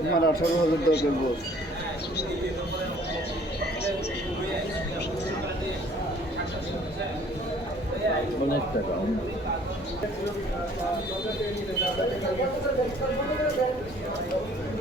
আমার আঠারো হাজার দরকার অনেক টাকা।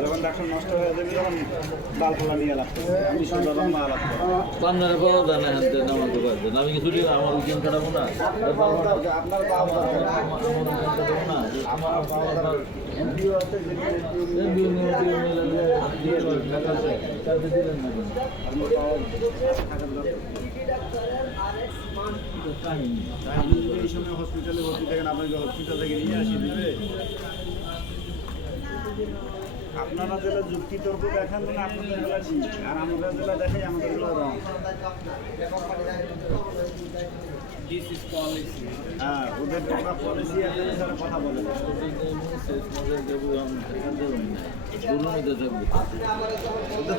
যখন ডাক্তার নষ্ট হয়ে যাবে তখন ডাল ফোলা নিয়ে লাগবে আমি সুন্দর মা লাগবে আপনারা পাওয়া যায় না হাতে আমি কিছু আমার কাটাবো না? আপনার না? এমপিও আছে আপনি যদি এই সময় হসপিটালে ভর্তি থাকেন আপনাকে হসপিটাল থেকে নিয়ে আসি দিবে আপনারা যেটা যুক্তি তর্ক দেখান না আপনাদের জেলা আর আমরা যেটা দেখাই আমাদের জেলা রং হ্যাঁ ওদের টাকা পলিসি তারা কথা বলে। ওদের